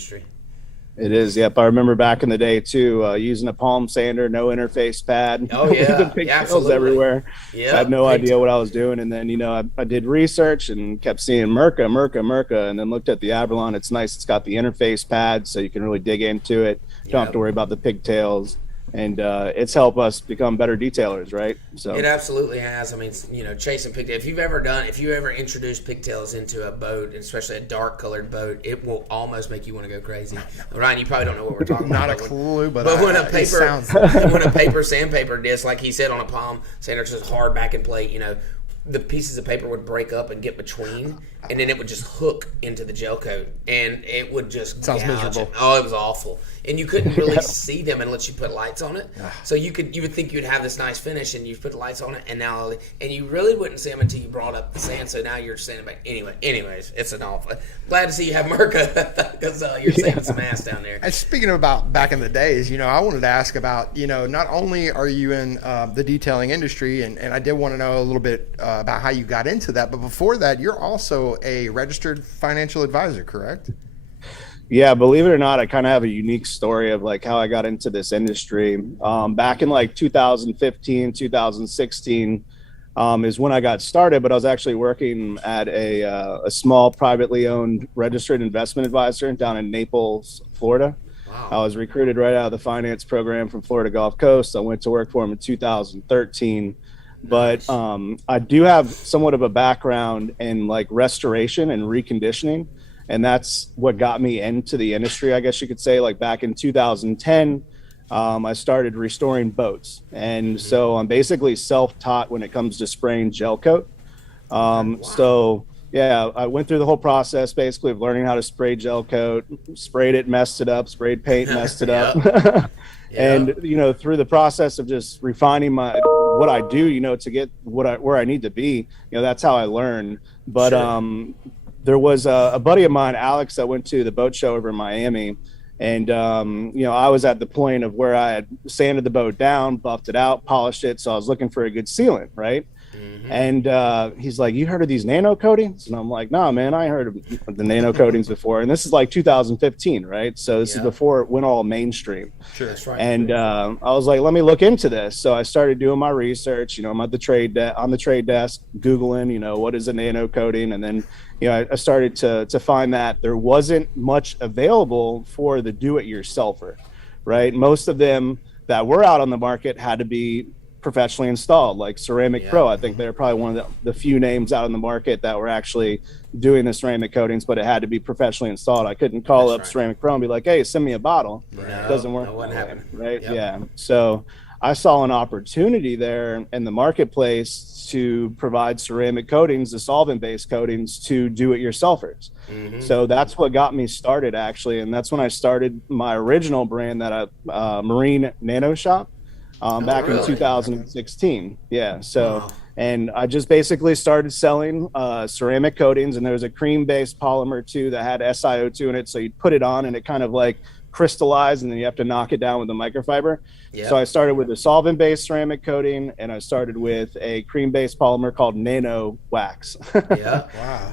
industry. It is. Yep. I remember back in the day too, using a palm sander, no interface pad, Oh with the yeah, yeah, pigtails absolutely. everywhere. I had Yeah, no big idea what time. I was doing. And then, I did research and kept seeing Merca, and then looked at the Avalon. It's nice. It's got the interface pad so you can really dig into it. Don't have Yep. to worry about the pigtails. And it's helped us become better detailers, right? It So, absolutely has. I mean, chasing pigtails. If you ever introduced pigtails into a boat, especially a dark colored boat, it will almost make you want to go crazy. Ryan, you probably don't know what we're talking about. Not a clue, but when a it paper, sounds when a paper sandpaper disc, like he said on a palm sander, just hard back and plate, the pieces of paper would break up and get between, and then it would just hook into the gel coat, and it would just Sounds gouge miserable. it. Oh, it was awful, and you couldn't really see them unless you put lights on it. So you would think you'd have this nice finish, and you put lights on it, and you really wouldn't see them until you brought up the sand. So now you're sanding back. Anyways, it's an awful. Glad to see you have Merca because you're saving some ass down there. And speaking about back in the days, I wanted to ask about, not only are you in the detailing industry, and I did want to know a little bit about how you got into that, but before that, you're also a registered financial advisor, correct? yeah, believe it or not, I kind of have a unique story of like how I got into this industry. Back in like 2015, 2016 is when I got started, but I was actually working at a small privately owned registered investment advisor down in Naples, Florida. Wow. I was recruited right out of the finance program from Florida Gulf Coast. I went to work for him in 2013. But I do have somewhat of a background in like restoration and reconditioning. And that's what got me into the industry, I guess you could say. Like back in 2010, I started restoring boats. And so I'm basically self-taught when it comes to spraying gel coat. So yeah, I went through the whole process basically of learning how to spray gel coat, sprayed it, messed it up, sprayed paint, messed it up. And through the process of just refining what I do, to get where I need to be, that's how I learn. But there was a buddy of mine, Alex, that went to the boat show over in Miami. And, I was at the point of where I had sanded the boat down, buffed it out, polished it. So I was looking for a good sealant, right? And he's like, you heard of these nano coatings? And I'm like, nah, man, I heard of the nano coatings before. And this is like 2015, right? So this is before it went all mainstream. Sure. That's right. And I was like, let me look into this. So I started doing my research. I'm at the trade desk, Googling, what is a nano coating? And then, I started to find that there wasn't much available for the do-it-yourselfer, right? Most of them that were out on the market had to be professionally installed, like Ceramic Pro. I think they're probably one of the few names out in the market that were actually doing the ceramic coatings, but it had to be professionally installed. I couldn't call up Ceramic Pro and be like, hey, send me a bottle. No, It doesn't work. That wouldn't happen. Right? Yep. Yeah. So I saw an opportunity there in the marketplace to provide ceramic coatings, the solvent-based coatings, to do-it-yourselfers. So that's what got me started, actually. And that's when I started my original brand, Marine Nano Shop. Back in 2016. Yeah. So, and I just basically started selling ceramic coatings, and there was a cream-based polymer too that had SiO2 in it. So you'd put it on and it kind of like crystallized, and then you have to knock it down with the microfiber. So I started with a solvent-based ceramic coating, and I started with a cream-based polymer called Nano Wax. Yeah. Wow.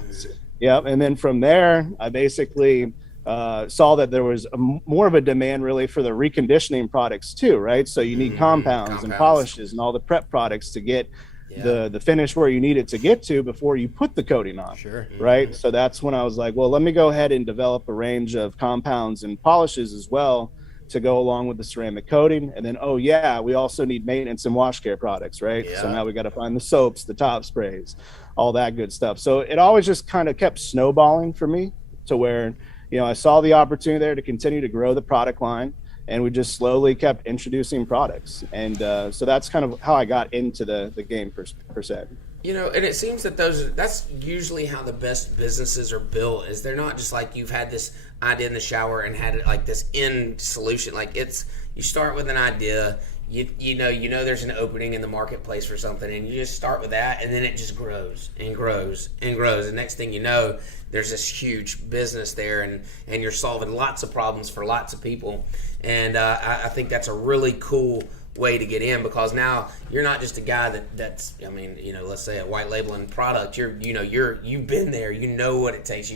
Yep. And then from there, I basically saw that there was more of a demand really for the reconditioning products too, right? So you need compounds and polishes and all the prep products to get the finish where you need it to get to before you put the coating on. Sure. Right. So that's when I was like, well, let me go ahead and develop a range of compounds and polishes as well to go along with the ceramic coating. And then, we also need maintenance and wash care products, right? So now we got to find the soaps, the top sprays, all that good stuff. So it always just kind of kept snowballing for me to where, I saw the opportunity there to continue to grow the product line, and we just slowly kept introducing products. And so that's kind of how I got into the game per se. And it seems that that's usually how the best businesses are built, is they're not just like you've had this idea in the shower and had it like this end solution. Like you start with an idea, you know there's an opening in the marketplace for something, and you just start with that, and then it just grows and grows and grows. And next thing you know, there's this huge business there, and you're solving lots of problems for lots of people. And I think that's a really cool way to get in, because now you're not just a guy that's let's say a white labeling product. You've been there, you know what it takes.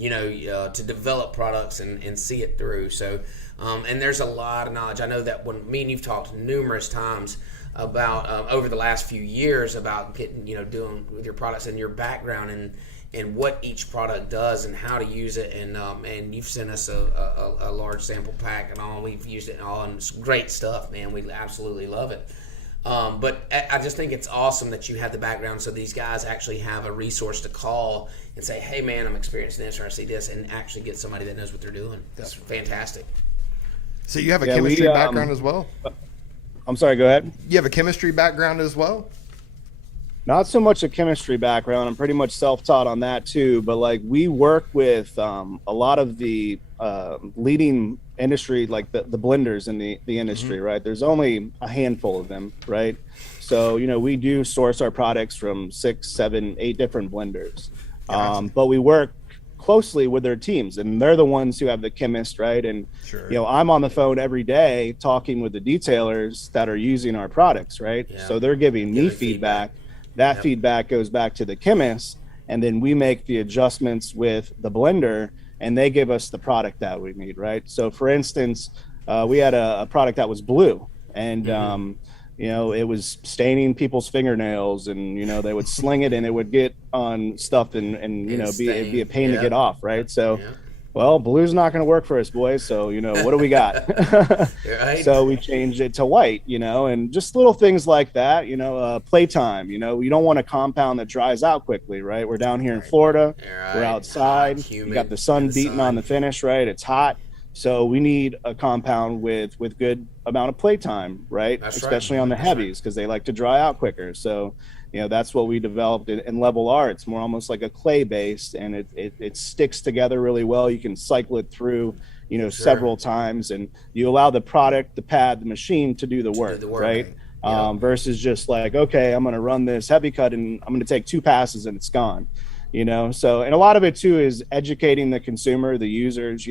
to develop products and see it through. So, and there's a lot of knowledge. I know that when me and you've talked numerous times about over the last few years about getting, doing with your products and your background and what each product does and how to use it. And you've sent us a large sample pack and all. We've used it and all, and it's great stuff, man. We absolutely love it. But I just think it's awesome that you have the background so these guys actually have a resource to call and say, hey, man, I'm experiencing this or I see this, and actually get somebody that knows what they're doing. That's fantastic. So you have a chemistry background as well? I'm sorry, go ahead. You have a chemistry background as well? Not so much a chemistry background. I'm pretty much self-taught on that too. But like we work with a lot of the leading industry, like the blenders in the industry, right? There's only a handful of them, right? So, we do source our products from 6, 7, 8 different blenders. Gotcha. But we work closely with their teams, and they're the ones who have the chemist, right? And Sure. I'm on the phone every day talking with the detailers that are using our products, right? Yeah. So they're giving me feedback. That feedback goes back to the chemist, and then we make the adjustments with the blender, and they give us the product that we need, right? So for instance, we had a product that was blue, and it was staining people's fingernails, and they would sling it and it would get on stuff and it'd be a pain to get off, right? So well, blue's not going to work for us, boys. So, what do we got? Right. So we changed it to white, and just little things like that, playtime, you don't want a compound that dries out quickly, right? We're down here in Florida, we're outside, you got the sun beating on the finish, right? It's hot. So we need a compound with good amount of playtime, right? Especially on the heavies, because they like to dry out quicker. So, that's what we developed in Level R. It's more almost like a clay based, and it sticks together really well. You can cycle it through, several times, and you allow the product, the pad, the machine to do the work, right? Versus just like, okay, I'm going to run this heavy cut and I'm going to take 2 passes and it's gone, So, and a lot of it too is educating the consumer, the users,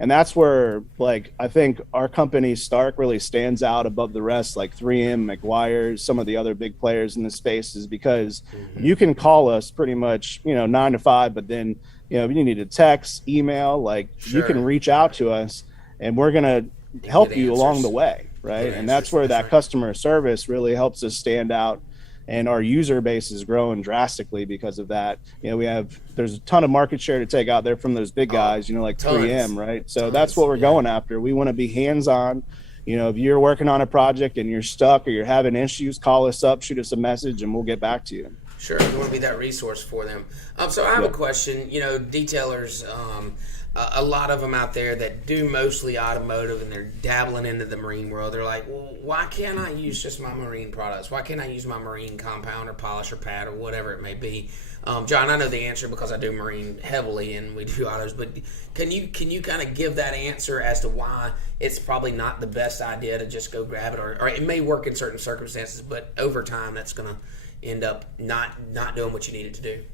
and that's where, like, I think our company, Stark, really stands out above the rest, like 3M, McGuire's, some of the other big players in the space, is because you can call us pretty much, 9 to 5, but then, if you need a text, email, like, you can reach out to us, and we're going to help you along the way, right? And that's where that customer service really helps us stand out. And our user base is growing drastically because of that. There's a ton of market share to take out there from those big guys, like tons. 3M, right? So that's what we're going after. We want to be hands-on. If you're working on a project and you're stuck or you're having issues, call us up, shoot us a message, and we'll get back to you. Sure, you want to be that resource for them. So I have a question. Detailers, a lot of them out there that do mostly automotive and they're dabbling into the marine world. They're like, well, why can't I use just my marine products? Why can't I use my marine compound or polish or pad or whatever it may be? John, I know the answer because I do marine heavily and we do autos, but can you kind of give that answer as to why it's probably not the best idea to just go grab it, or it may work in certain circumstances, but over time that's going to end up not doing what you need it to do?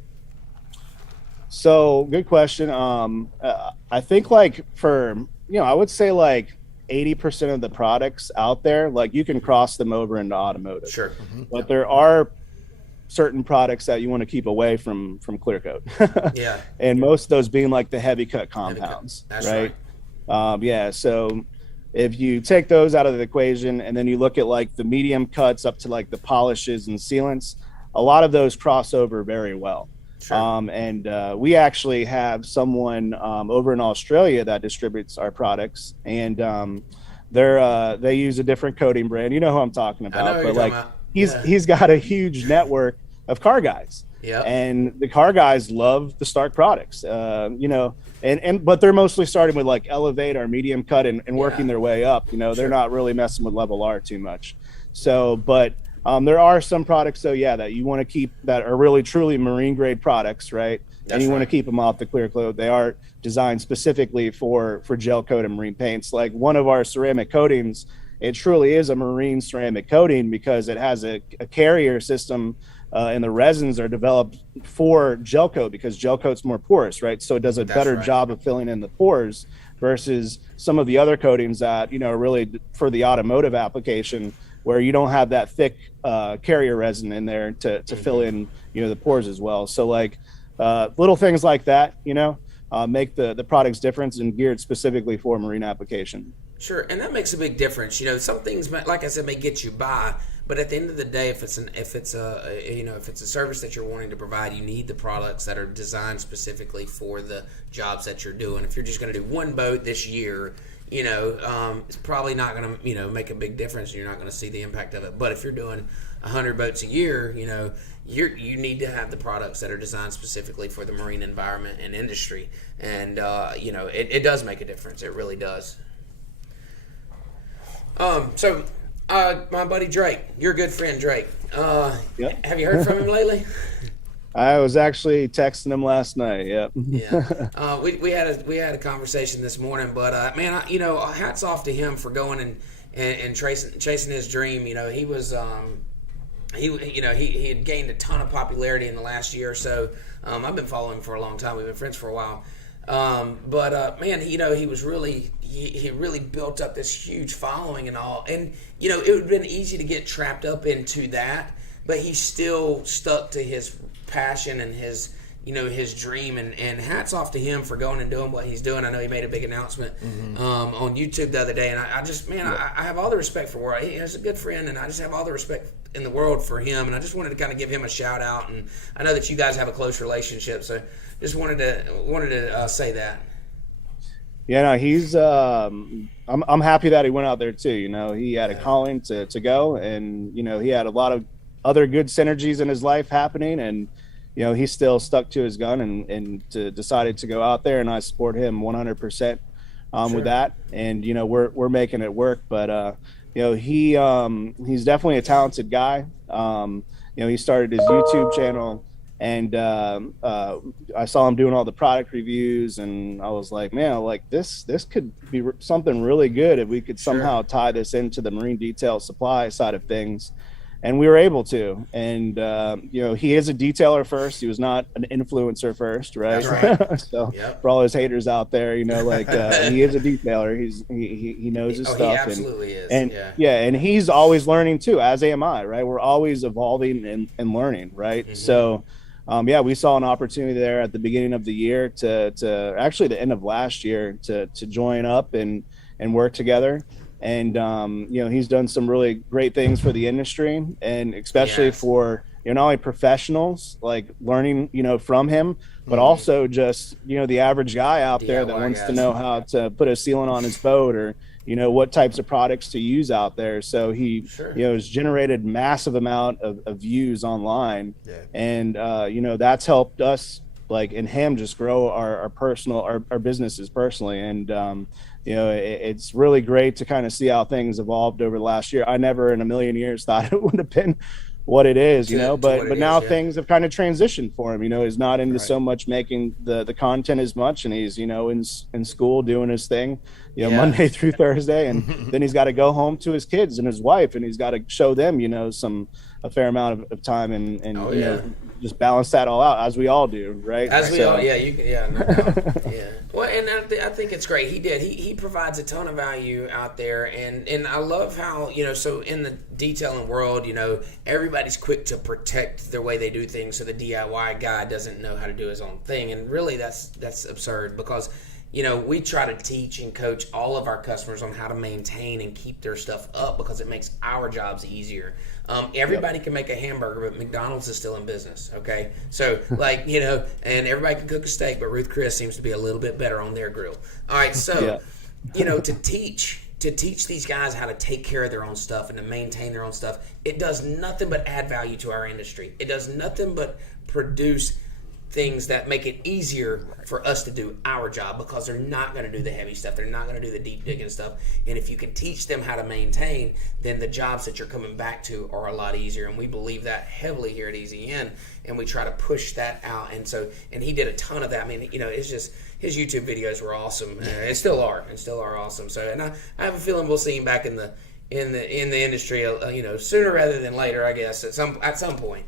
So good question. I think like for, I would say like 80% of the products out there, like you can cross them over into automotive. Sure. But there are certain products that you want to keep away from clear coat. Yeah. And most of those being like the heavy cut compounds. That's right. So if you take those out of the equation and then you look at like the medium cuts up to like the polishes and sealants, a lot of those cross over very well. Sure. We actually have someone over in Australia that distributes our products, and they use a different coating brand. You know who I'm talking about, but like he's got a huge network of car guys. Yeah. And the car guys love the Stark products. But they're mostly starting with like Elevate or medium cut and working their way up. They're not really messing with Level R too much. So, but there are some products, that you want to keep that are really truly marine grade products, right? And you want to keep them off the clear coat. They are designed specifically for gel coat and marine paints. Like one of our ceramic coatings, it truly is a marine ceramic coating because it has a carrier system, and the resins are developed for gel coat because gel coat's more porous, right? So it does a better job of filling in the pores versus some of the other coatings that, are really for the automotive application, where you don't have that thick carrier resin in there to fill in, the pores as well. So like little things like that, make the products different and geared specifically for marine application. Sure, and that makes a big difference. Some things, like I said, may get you by, but at the end of the day, if it's a service that you're wanting to provide, you need the products that are designed specifically for the jobs that you're doing. If you're just going to do one boat this year, it's probably not going to make a big difference, and you're not going to see the impact of it. But if you're doing 100 boats a year, you need to have the products that are designed specifically for the marine environment and industry, and it does make a difference. It really does. So my buddy Drake, your good friend Drake. Yep. Have you heard from him lately? I was actually texting him last night. Yep. Yeah. We had a conversation this morning, but man, hats off to him for going and chasing his dream. He was he had gained a ton of popularity in the last year or so. I've been following him for a long time. We've been friends for a while. Man, he was really he really built up this huge following and all. And it would have been easy to get trapped up into that, but he still stuck to his passion and his dream, and hats off to him for going and doing what he's doing. I know he made a big announcement on YouTube the other day, and I have all the respect for where he's a good friend, and I just have all the respect in the world for him, and I just wanted to kind of give him a shout out. And I know that you guys have a close relationship, so just wanted to say that. Yeah, no, he's I'm happy that he went out there too. He had a calling to go, and he had a lot of other good synergies in his life happening, and he still stuck to his gun and decided to go out there, and I support him 100% with that. And we're making it work, but he's definitely a talented guy. He started his YouTube channel, and I saw him doing all the product reviews, and I was like, man, this could be something really good if we could somehow tie this into the marine detail supply side of things. And we were able to. And he is a detailer first. He was not an influencer first, right? That's right. So for all his haters out there, he is a detailer. He knows his stuff. He absolutely is. And he's always learning too, as am I, right? We're always evolving and learning, right? Mm-hmm. So we saw an opportunity there at the beginning of the year to actually the end of last year to join up and work together. And he's done some really great things for the industry, and especially for not only professionals, like learning from him, but also just the average guy out there that wants to know how to put a sealant on his boat, or what types of products to use out there. So he has generated massive amount of views online, and that's helped us and him just grow our businesses personally. And it's really great to kind of see how things evolved over the last year. I never in a million years thought it would have been what it is, but now things have kind of transitioned for him. He's not into so much making the content as much, and he's in school doing his thing Monday through Thursday, and then he's got to go home to his kids and his wife, and he's got to show them a fair amount of time, and just balance that all out, as we all do, right? As we all, no doubt. Well, and I think it's great. He provides a ton of value out there, and I love how so in the detailing world, everybody's quick to protect the way they do things, so the DIY guy doesn't know how to do his own thing, and really that's absurd, because we try to teach and coach all of our customers on how to maintain and keep their stuff up, because it makes our jobs easier. Everybody can make a hamburger, but McDonald's is still in business, okay? So, and everybody can cook a steak, but Ruth Chris seems to be a little bit better on their grill. All right, so, to teach these guys how to take care of their own stuff and to maintain their own stuff, it does nothing but add value to our industry. It does nothing but produce things that make it easier for us to do our job, because they're not going to do the heavy stuff. They're not going to do the deep digging stuff. And if you can teach them how to maintain, then the jobs that you're coming back to are a lot easier. And we believe that heavily here at EZN, and we try to push that out. And he did a ton of that. I mean, it's just, his YouTube videos were awesome. And still are awesome. So, and I have a feeling we'll see him back in the industry, sooner rather than later, I guess, at some point.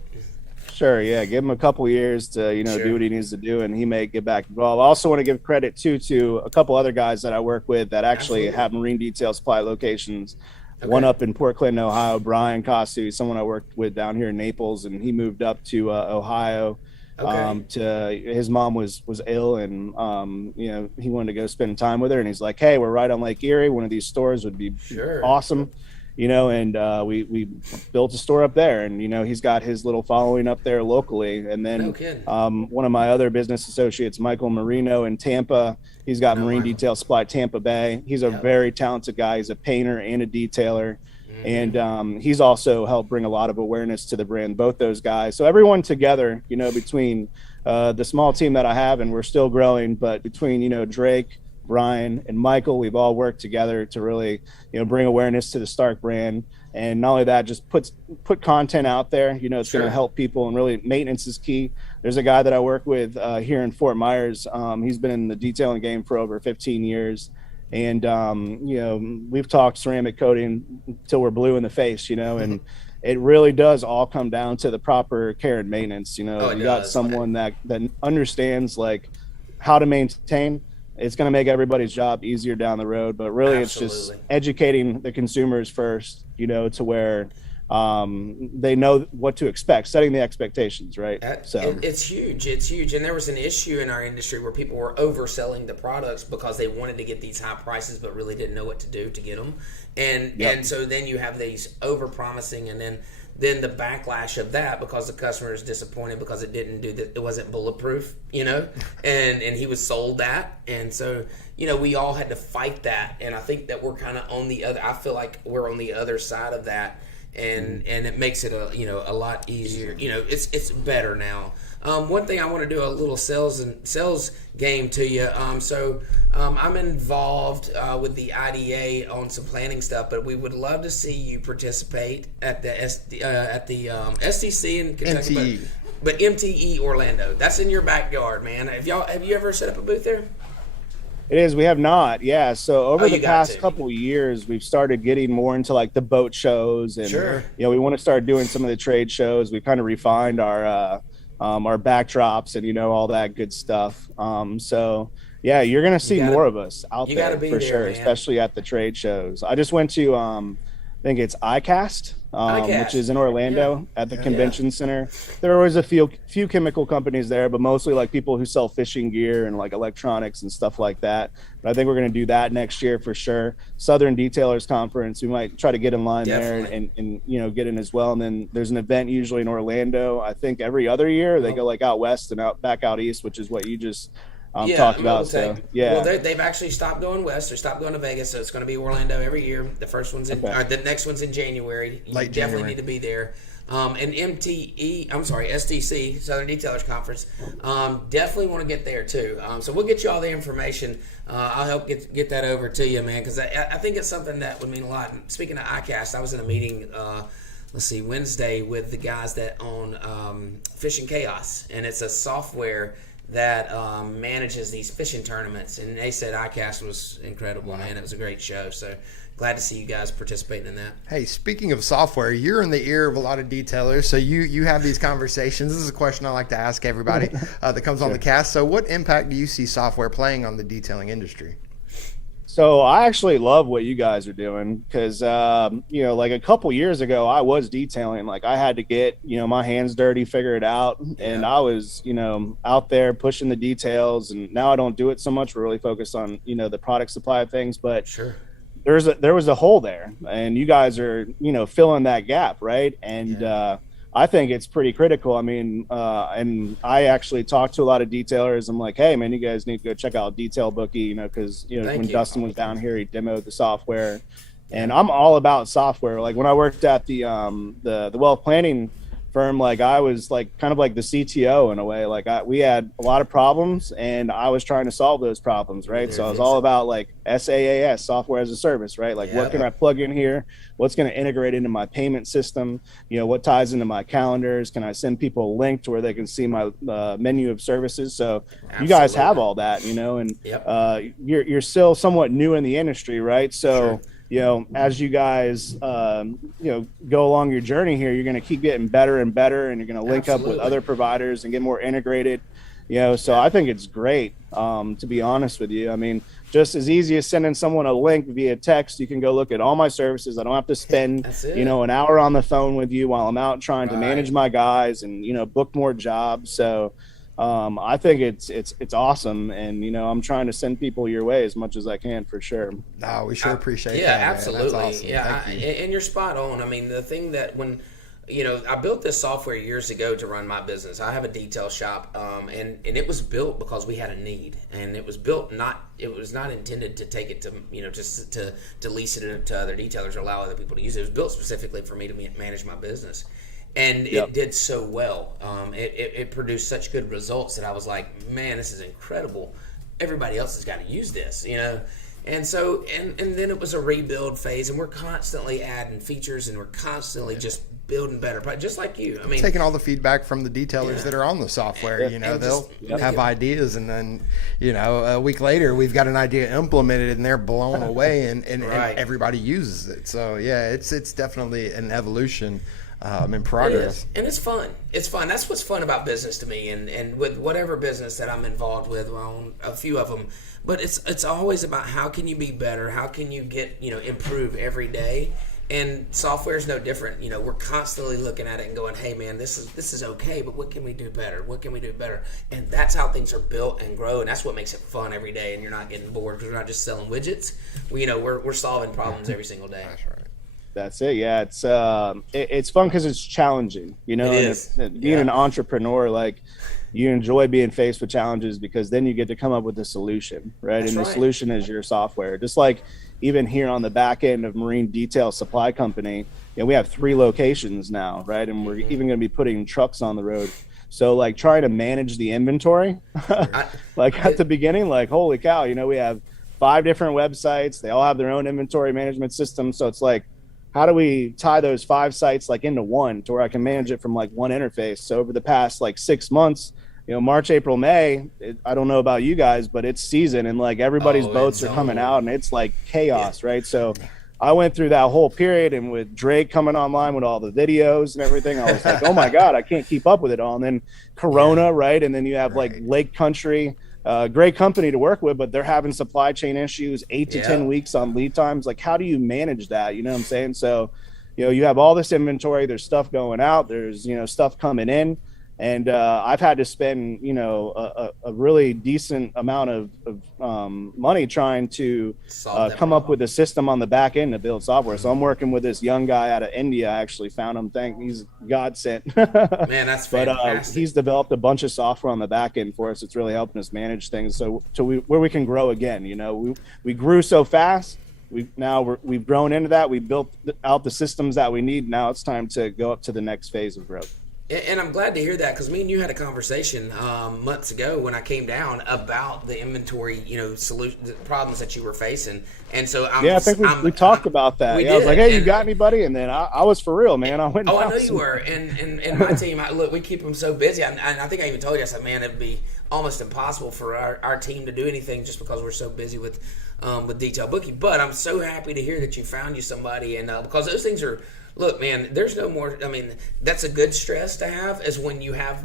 Sure, yeah. Give him a couple years to, do what he needs to do, and he may get back involved. I also want to give credit to a couple other guys that I work with that actually have marine detail supply locations. Okay. One up in Port Clinton, Ohio, Brian Costu, someone I worked with down here in Naples, and he moved up to Ohio Okay. His mom was ill, and he wanted to go spend time with her, and he's like, hey, we're right on Lake Erie, one of these stores would be awesome, and we built a store up there, and he's got his little following up there locally. And then one of my other business associates, Michael Marino in Tampa, he's got Marine Detail Supply Tampa Bay. He's a very talented guy. He's a painter and a detailer. And he's also helped bring a lot of awareness to the brand, both those guys. So everyone together, between the small team that I have, and we're still growing, but between, Drake, Brian, and Michael, we've all worked together to really, bring awareness to the Stark brand. And not only that, just put content out there, it's going to help people, and really maintenance is key. There's a guy that I work with here in Fort Myers. He's been in the detailing game for over 15 years. And, we've talked ceramic coating until we're blue in the face, and it really does all come down to the proper care and maintenance. You got someone that understands like how to maintain. It's going to make everybody's job easier down the road, but really it's just educating the consumers first, to where they know what to expect, setting the expectations, right? It's huge. And there was an issue in our industry where people were overselling the products because they wanted to get these high prices but really didn't know what to do to get them. And so then you have these over promising, and then the backlash of that because the customer is disappointed because it didn't do that, it wasn't bulletproof, and he was sold that. And so we all had to fight that, and I think that we're kind of on the other, I feel like we're on the other side of that. And it makes it a lot easier. It's better now. One thing I want to do a little sales game to you. I'm involved with the IDA on some planning stuff, but we would love to see you participate at the SDC in Kentucky, MTE. but MTE Orlando. That's in your backyard, man. Have you ever set up a booth there? It is. We have not. Yeah. So over the past couple of years, we've started getting more into like the boat shows, and we want to start doing some of the trade shows. We kind of refined our backdrops and all that good stuff. So yeah, you're gonna see more of us out there for sure, man. Especially at the trade shows. I just went to I think it's ICAST, which is in Orlando at the convention center. There was a few chemical companies there, but mostly like people who sell fishing gear and like electronics and stuff like that. But I think we're going to do that next year for sure. Southern Detailers Conference, we might try to get in line there and get in as well. And then there's an event usually in Orlando. I think every other year they go like out west and back out east, which is what you just talked about. Well, they've actually stopped going west. They stopped going to Vegas, so it's going to be Orlando every year. The first one's in, the next one's in January. You definitely need to be there. And SDC, Southern Detailers Conference, definitely want to get there too. So we'll get you all the information. I'll help get that over to you, man, because I think it's something that would mean a lot. Speaking of ICAST, I was in a meeting Wednesday with the guys that own Fishing Chaos, and it's a software that manages these fishing tournaments, and they said ICAST was incredible, man. It was a great show, so glad to see you guys participating in that. Hey, speaking of software, you're in the ear of a lot of detailers, so you have these conversations. This is a question I like to ask everybody that comes on the cast. So what impact do you see software playing on the detailing industry? So I actually love what you guys are doing because, like a couple years ago, I was detailing. Like I had to get, my hands dirty, figure it out. And I was, out there pushing the details. And now I don't do it so much. We're really focused on, the product supply of things. But there was a hole there. And you guys are, filling that gap, right? And I think it's pretty critical. I mean, and I actually talked to a lot of detailers. I'm like, hey, man, you guys need to go check out Detail Bookie, because when Dustin was down here, he demoed the software, and I'm all about software. Like when I worked at the wealth planning firm, like I was like kind of like the CTO in a way. Like we had a lot of problems, and I was trying to solve those problems, right? So I was all about like SaaS, software as a service, right? Like what can I plug in here? What's going to integrate into my payment system? What ties into my calendars? Can I send people a link to where they can see my menu of services? So you guys have all that, and you're still somewhat new in the industry, right? So as you guys, go along your journey here, you're going to keep getting better and better, and you're going to link up with other providers and get more integrated. So I think it's great, to be honest with you. I mean, just as easy as sending someone a link via text. You can go look at all my services. I don't have to spend, an hour on the phone with you while I'm out trying to manage my guys and, book more jobs. So I think it's awesome. And, I'm trying to send people your way as much as I can for sure. No, we sure appreciate that. Yeah, absolutely. That's awesome. Yeah. And you're spot on. I mean, the thing that when, I built this software years ago to run my business. I have a detail shop, and it was built because we had a need, and it was built it was not intended to take it to, just to lease it to other detailers or allow other people to use it. It was built specifically for me to manage my business, and it did so well. It produced such good results that I was like, man, this is incredible. Everybody else has got to use this, And so, and then it was a rebuild phase, and we're constantly adding features, and we're constantly just building better, just like you. I mean, taking all the feedback from the detailers that are on the software. They'll have ideas, and then a week later we've got an idea implemented, and they're blown away, and everybody uses it. So it's definitely an evolution in progress. And it's fun. It's fun. That's what's fun about business to me, and with whatever business that I'm involved with, well, a few of them. But it's always about how can you be better? How can you get improve every day? And software is no different. We're constantly looking at it and going, "Hey, man, this is okay, but what can we do better? What can we do better?" And that's how things are built and grow, and that's what makes it fun every day. And you're not getting bored because we're not just selling widgets. We're solving problems every single day. That's right. That's it. Yeah, it's fun because it's challenging. It is. Being an entrepreneur, like, you enjoy being faced with challenges because then you get to come up with a solution, right? That's and the solution is your software. Just like even here on the back end of Marine Detail Supply Company, we have 3 locations now, right? And we're even going to be putting trucks on the road. So like trying to manage the inventory, like at the beginning, like, holy cow, we have 5 different websites. They all have their own inventory management system. So it's like, how do we tie those 5 sites like into one to where I can manage it from like one interface? So over the past like 6 months, March, April, May, I don't know about you guys, but it's season and like everybody's boats are coming out and it's like chaos, right? So I went through that whole period, and with Drake coming online with all the videos and everything, I was like, oh my God, I can't keep up with it all. And then Corona, right? And then you have like Lake Country, great company to work with, but they're having supply chain issues, 8 to 10 weeks on lead times. Like, how do you manage that? You know what I'm saying? So, you have all this inventory, there's stuff going out, there's, stuff coming in. And I've had to spend, a really decent amount of money trying to come up with a system on the back end to build software. So I'm working with this young guy out of India. I actually found him. He's God sent. Man, that's fantastic. But he's developed a bunch of software on the back end for us. It's really helping us manage things. So where we can grow again. We grew so fast. We've grown into that. We built out the systems that we need. Now it's time to go up to the next phase of growth. And I'm glad to hear that, because me and you had a conversation months ago when I came down about the inventory, solution, the problems that you were facing. And so I think we talked about that. I was like, hey, you got anybody? And then I was for real, man. I went. I know you were. And my team, look, we keep them so busy. And I think I even told you, I said, man, it'd be almost impossible for our team to do anything just because we're so busy with Detail Bookie. But I'm so happy to hear that you found somebody, and because those things are. Look, man, there's no more. I mean, that's a good stress to have, is when you have,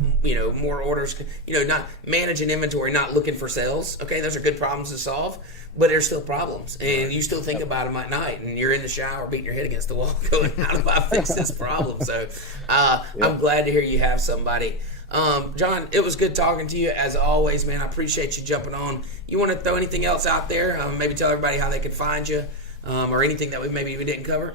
more orders, not managing inventory, not looking for sales. Okay, those are good problems to solve, but there's still problems. And you still think about them at night, and you're in the shower beating your head against the wall going, how do I fix this problem? So I'm glad to hear you have somebody. John, it was good talking to you as always, man. I appreciate you jumping on. You want to throw anything else out there? Maybe tell everybody how they could find you, or anything that we didn't cover?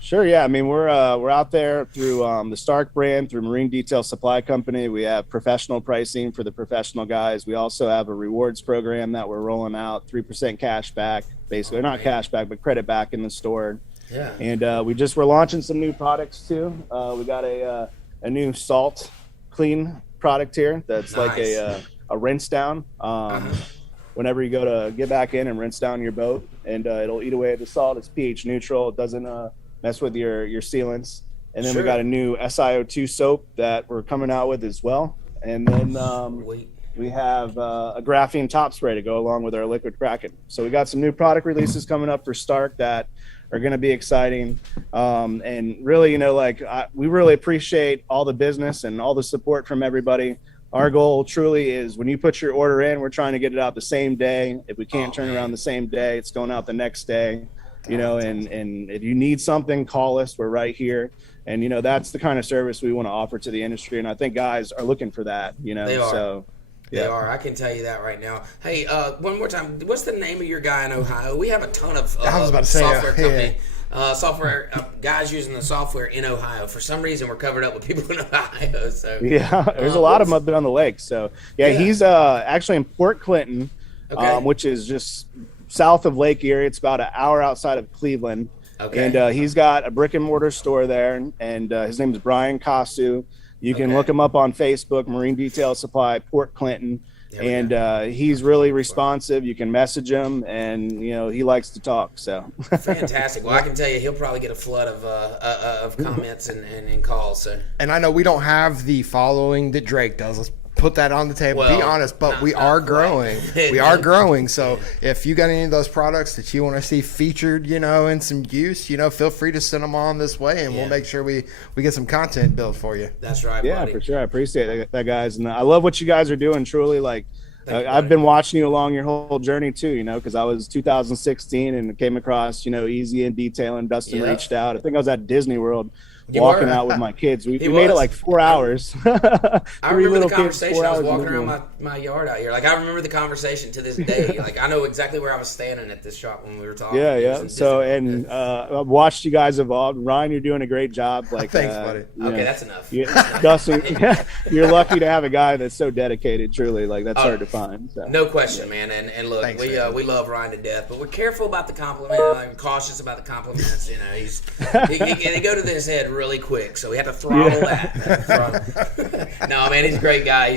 Sure. Yeah. I mean, we're out there through the Stark brand, through Marine Detail Supply Company. We have professional pricing for the professional guys. We also have a rewards program that we're rolling out, 3% cash back, basically, not cash back, but credit back in the store. Yeah. And we're launching some new products too. We got a new salt clean product here that's like a rinse down. Whenever you go to get back in and rinse down your boat, and it'll eat away at the salt. It's pH neutral. It doesn't mess with your sealants. And then we got a new SiO2 soap that we're coming out with as well. And then we have a graphene top spray to go along with our liquid Kraken. So we got some new product releases coming up for Stark that are going to be exciting. And really, we really appreciate all the business and all the support from everybody. our goal truly is when you put your order in, we're trying to get it out the same day. If we can't turn around the same day, it's going out the next day. You know, and if you need something, call us. We're right here. And, you know, that's the kind of service we want to offer to the industry. And I think guys are looking for that, you know. They are. So, yeah. They are. I can tell you that right now. Hey, one more time. What's the name of your guy in Ohio? We have a ton of software company. Software guys using the software in Ohio. For some reason, we're covered up with people in Ohio. So yeah, there's a lot of them up there on the lake. So, yeah. He's actually in Port Clinton, which is just south of Lake Erie. It's about an hour outside of Cleveland. Okay. And he's got a brick and mortar store there, and his name is Brian Kasu. You can look him up on Facebook, Marine Detail Supply, Port Clinton. And he's really responsive. You can message him, and, you know, he likes to talk. So fantastic. Well, I can tell you he'll probably get a flood of comments and calls. So. And I know we don't have the following that Drake does. Let's put that on the table. Well, be honest, but we are growing. We are growing. So if you got any of those products that you want to see featured, you know, in some use, you know, feel free to send them on this way, and we'll make sure we get some content built for you. That's right, yeah, buddy. For sure. I appreciate that, guys, and I love what you guys are doing. Truly, like. I've been watching you along your whole journey too, you know, because I was 2016 and came across, you know, Easy and Detail, and Dustin reached out. I think I was at Disney World walking out with my kids. We made it like 4 hours. I remember the conversation. I was walking around my yard out here. Like, I remember the conversation to this day. Like, I know exactly where I was standing at this shop when we were talking. Yeah. So, and I've watched you guys evolve. Ryan, you're doing a great job. Like, thanks, buddy. Okay, that's enough. Dustin, you're lucky to have a guy that's so dedicated. Truly, like, that's hard to find. So. No question, man. And look, thanks, we love Ryan to death, but we're careful about the compliment. I'm cautious about the compliments. You know, they go to his head really quick, so we have to throttle that. No, man, he's a great guy.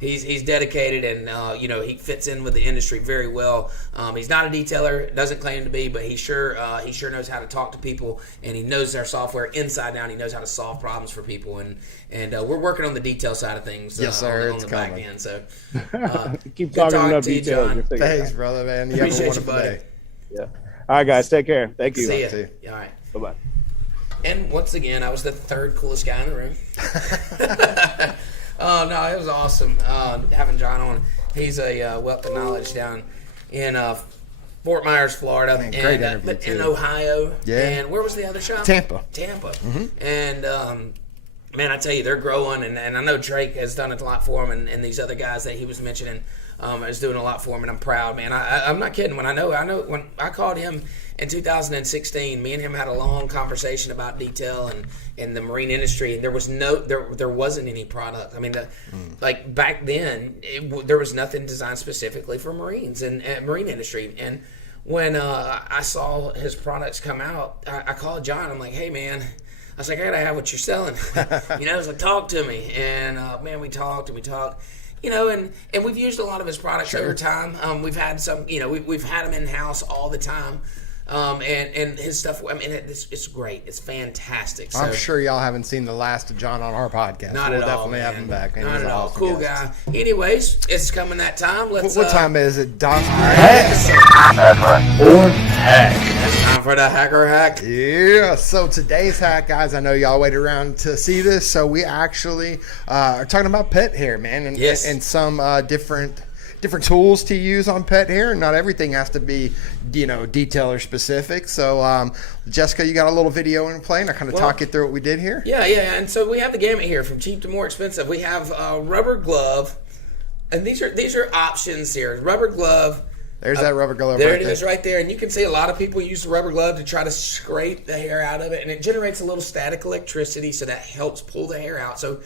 He's dedicated, and you know, he fits in with the industry very well. He's not a detailer, doesn't claim to be, but he sure knows how to talk to people, and he knows their software inside out. He knows how to solve problems for people, and we're working on the the detail side of things. Yes, sir. On the back end. So keep talking about details. Thanks, brother, man. You appreciate you, buddy. Day. Yeah. All right, guys. Take care. Thank you. See you. All right. Bye-bye. And once again, I was the third coolest guy in the room. Oh, no, it was awesome having John on. He's a wealth of knowledge down in Fort Myers, Florida. Man, great interview, but in Ohio. Yeah. And where was the other shop? Tampa. Mm-hmm. And, man, I tell you, they're growing. And I know Drake has done a lot for them, and these other guys that he was mentioning is doing a lot for him, and I'm proud, man. I'm not kidding. When I know when I called him in 2016, me and him had a long conversation about detail and the marine industry, and there wasn't any product. I mean, like back then, there was nothing designed specifically for Marines and marine industry. And when I saw his products come out, I called John. I'm like, hey, man. I was like, I gotta have what you're selling. You know, I was like, talk to me. And man, we talked. You know, and we've used a lot of his products over time. We've had some, you know, we've had them in house all the time. And his stuff, I mean, it's great. It's fantastic. So, I'm sure y'all haven't seen the last of John on our podcast. We'll definitely have him back. Man. Not at all. Cool guy. Anyways, it's coming that time. What time is it, Doc? It's time for the hacker hack. Yeah. So today's hack, guys, I know y'all waited around to see this. So we actually are talking about pet hair, man, and some different tools to use on pet hair. Not everything has to be, you know, detailer specific. So, Jessica, you got a little video in play, and I kind of talk you through what we did here. Yeah. And so we have the gamut here from cheap to more expensive. We have a rubber glove, and these are options here. Rubber glove. There's that rubber glove. There it is right there. And you can see a lot of people use the rubber glove to try to scrape the hair out of it, and it generates a little static electricity, so that helps pull the hair out. So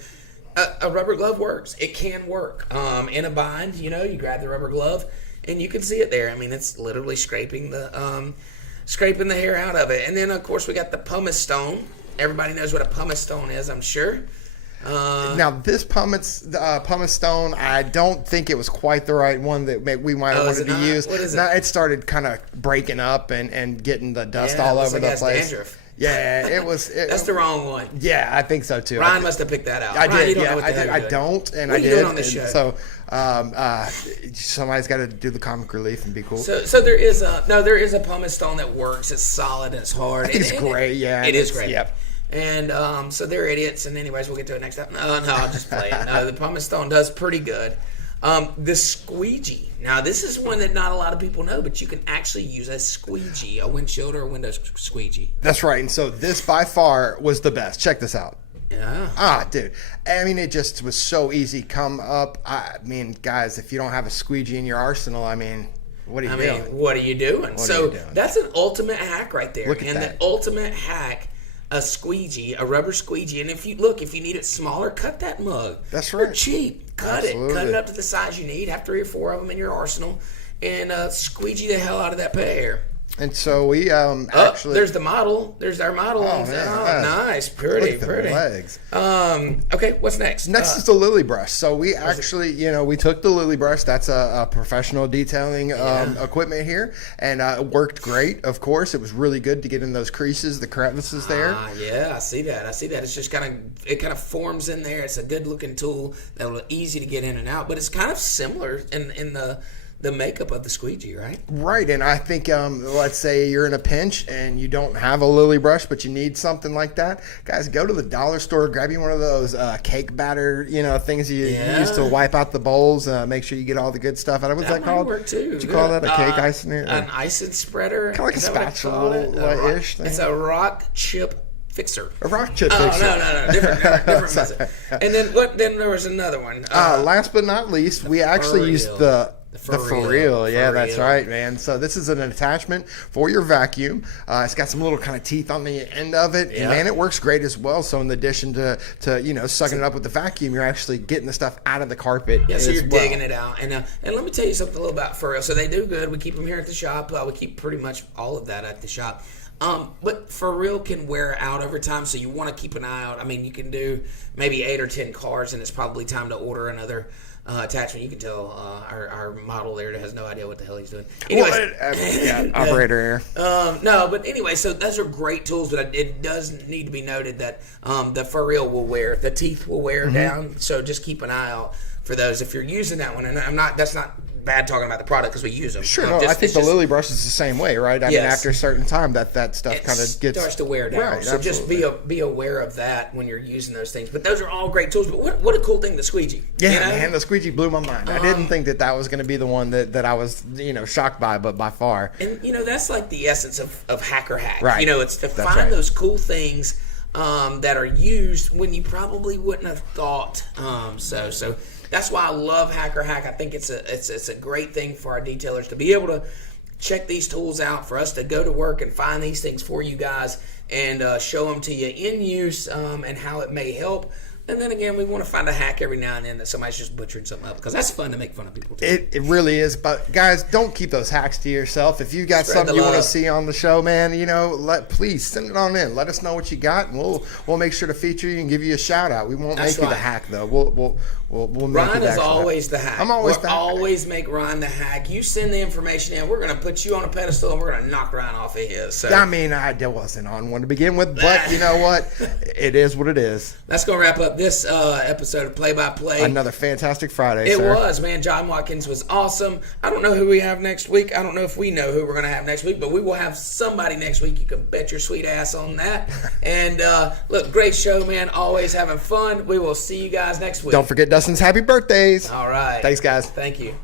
a rubber glove works. It can work. In a bind, you know, you grab the rubber glove, and you can see it there. I mean, it's literally scraping the hair out of it. And then, of course, we got the pumice stone. Everybody knows what a pumice stone is, I'm sure. Now, this pumice stone, I don't think it was quite the right one that we might have wanted to use. What is it? No, it started kind of breaking up and getting the dust all over the place. Dandruff. Yeah, it was. That's the wrong one. Yeah, I think so too. Ryan must have picked that out. I Ryan, did. you don't Yeah, know what the I don't, and what I are you did. Doing on this show? So, somebody's got to do the comic relief and be cool. So there is a pumice stone that works. It's solid and it's hard. It's great. Yeah, it is great. Yep. And so they're idiots. And anyways, we'll get to it next time. No, I'm just playing. No, the pumice stone does pretty good. The squeegee. Now, this is one that not a lot of people know, but you can actually use a squeegee, a windshield or a window squeegee. That's right. And so this by far was the best. Check this out. Yeah. Dude. I mean, it just was so easy. Come up. I mean, guys, if you don't have a squeegee in your arsenal, I mean, what are you doing? What are you doing? That's an ultimate hack right there. Look at that. The ultimate hack, a squeegee, a rubber squeegee. And if you need it smaller, cut that mug. That's right. They're cheap. Cut it up to the size you need. Have 3 or 4 of them in your arsenal, and squeegee the hell out of that pair. And so we actually. There's the model. There's our model. Oh, man, nice, pretty. Legs. Okay, what's next? Next is the lily brush. So we actually, we took the lily brush. That's a professional detailing equipment here, and it worked great. Of course, it was really good to get in those creases, the crevices there. Yeah, I see that. It's just kind of forms in there. It's a good looking tool that'll easy to get in and out, but it's kind of similar in the makeup of the squeegee, right? Right, and I think let's say you're in a pinch and you don't have a lily brush, but you need something like that. Guys, go to the dollar store, grab you one of those cake batter, things you use to wipe out the bowls. Make sure you get all the good stuff out of it. What's that called? Work too. Would you call that a cake icing? An icing spreader. Kind of like a spatula-ish thing. It's a rock chip fixer. A rock chip fixer. No. Different method. And then there was another one. Last but not least, we actually used the for real. Yeah, that's right, man. So this is an attachment for your vacuum. It's got some little kind of teeth on the end of it. And man, it works great as well. So in addition to sucking it up with the vacuum, you're actually getting the stuff out of the carpet. Yeah, so you're digging it out. And let me tell you something a little about for real. So they do good. We keep them here at the shop. We keep pretty much all of that at the shop. But for real can wear out over time, so you want to keep an eye out. I mean, you can do maybe 8 or 10 cars, and it's probably time to order another attachment. You can tell our model there has no idea what the hell he's doing. Anyways, operator error. No, but anyway, so those are great tools, but it does need to be noted that the for real will wear, the teeth will wear down, so just keep an eye out for those if you're using that one. And that's not bad talking about the product because we use them. Sure, I think the lily brush is the same way, right? I mean, after a certain time, that stuff kind of starts to wear down. Right, so absolutely. Just be aware of that when you're using those things. But those are all great tools. But what a cool thing, the squeegee. Yeah, man, the squeegee blew my mind. I didn't think that was going to be the one that I was shocked by, but by far. And that's like the essence of hacker hack. Right. It's to find those cool things that are used when you probably wouldn't have thought. So that's why I love Hacker Hack. I think it's a great thing for our detailers to be able to check these tools out, for us to go to work and find these things for you guys and show them to you in use and how it may help. And then again, we want to find a hack every now and then that somebody's just butchering something up, because that's fun to make fun of people too. It really is. But guys, don't keep those hacks to yourself. If you got something you want to see on the show, man, please send it on in. Let us know what you got, and we'll make sure to feature you and give you a shout out. We won't make you the hack though. We'll make Ryan is always the hack. I'm always the hack. Always make Ryan the hack. You send the information in, we're gonna put you on a pedestal and we're gonna knock Ryan off of his. So. I mean, I wasn't on one to begin with, but you know what? It is what it is. That's gonna wrap up this episode of Play by Play. Another fantastic Friday. It was, man. John Watkins was awesome. I don't know who we have next week. I don't know if we know who we're gonna have next week, but we will have somebody next week. You can bet your sweet ass on that. And look, great show, man. Always having fun. We will see you guys next week. Don't forget Dustin's happy birthdays. All right. Thanks, guys. Thank you.